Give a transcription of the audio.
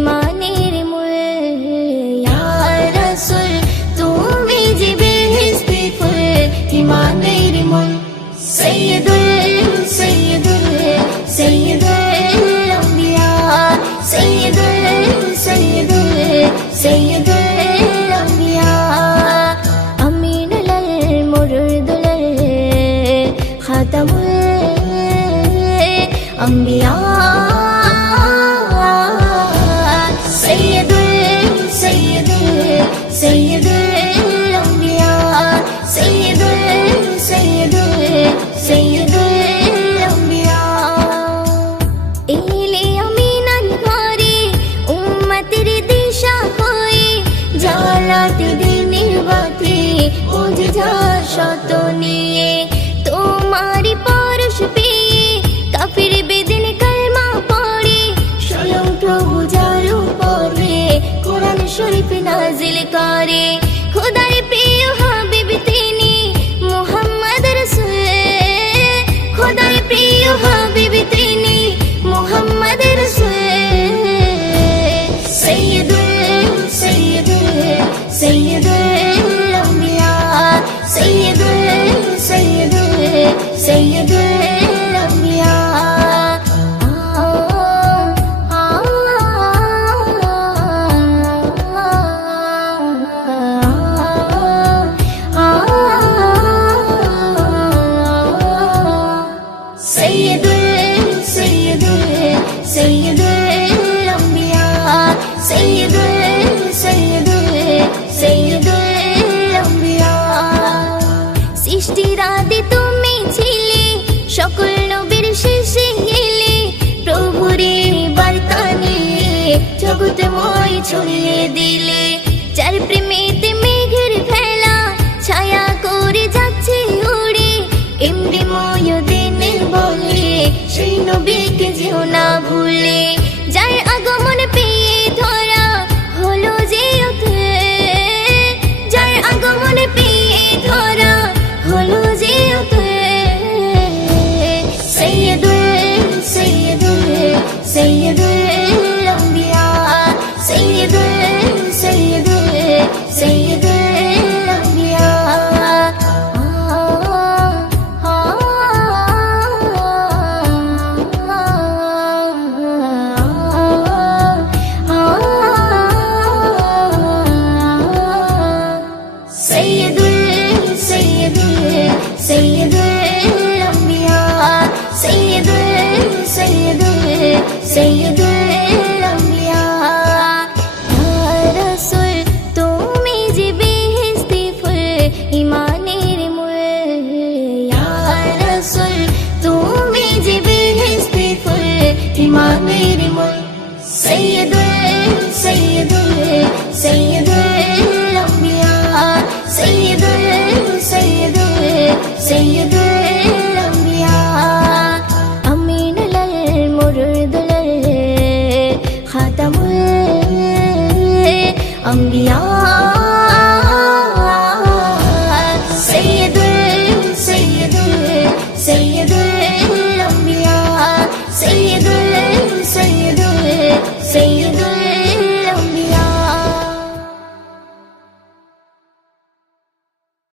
ইমানের মূল। ইয়া রাসূল তুমি যে বেহেশতি ফুল, ইমানের মূল। সাইয়্যিদুল আম্বিয়া, সাইয়্যিদুল আম্বিয়া। আমিনুল মুরদুল খাতামুল আম্বিয়া। সাইয়্যিদুল আম্বিয়া, সাইয়্যিদুল আম্বিয়া। এলে আমিনার ঘরে উম্মতের দিশা হয়ে, জ্বালাতে দিনের বাতি মুজিজা শত নিয়ে। তোমারই পরশ পেয়ে কাফির বেদিন কালমা পড়ে, স্বয়ং প্রভু যার উপরে কোরআন শরীফ নাজিল করে। খোদার প্রিয় হাবিব তিনি মুহাম্মদ রাসূল, খোদার প্রিয় হাবিব তিনি মুহাম্মদ রাসূল। সাইয়্যিদুল আম্বিয়া, সাইয়্যিদুল আম্বিয়া। সাইয়্যিদুল আম্বিয়া, সাইয়্যিদুল আম্বিয়া। সৃষ্টির আদি তুমি ছিলে, সকল নবীর শেষে এলে। প্রভুরে বার্তা নিয়ে জগৎময় ছড়িয়ে দিলে। যার প্রেমেতে মেঘের ফেলা ছায়া করে যাচ্ছে উড়ে, এমনি ময়দিনের বলে সেই নবীকে যেও না ভুলে। যার আগমন পেয়ে ধরা হলো যে ওঠে, যার আগমন পেয়ে ধরা হলো যে ওঠে। সাইয়্যিদুল আম্বিয়া, সাইয়্যিদুল আম্বিয়া। সাইয়্যিদুল আম্বিয়া, সাইয়্যিদুল আম্বিয়া। ইয়া রাসূল তুমি যে বেহেশতি ফুল, ইমানের মূল। ইয়া রাসূল তুমি যে বেহেশতি ফুল, ইমানের মূল। সাইয়্যিদুল আম্বিয়া, সাইয়্যিদুল আম্বিয়া। আমিনুল মুরদুল খাতামুল আম্বিয়া।